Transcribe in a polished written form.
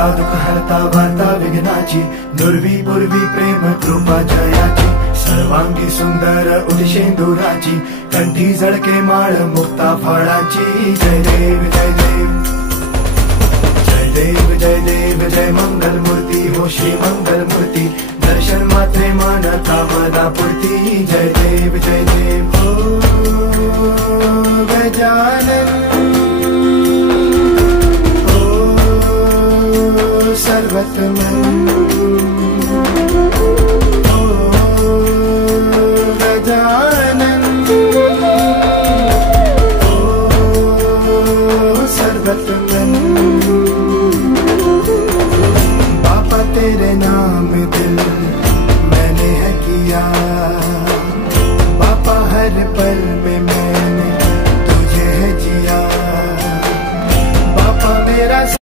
हरता दुःख हरता वार्ता विघ्नाची, दुर्वी पूर्वी प्रेम कृपा जयाची, सर्वांगी सुंदर उदिशेंदुराची, कंठी झळके माळ मुक्ता फळाची. जय देव जय देव जय देव जय देव जय मंगल मूर्ती हो श्री मंगल मूर्ती, दर्शन मात्रे मन कामना पूर्ती. जय देव जय देव हो गजानन हो सर्वतमन.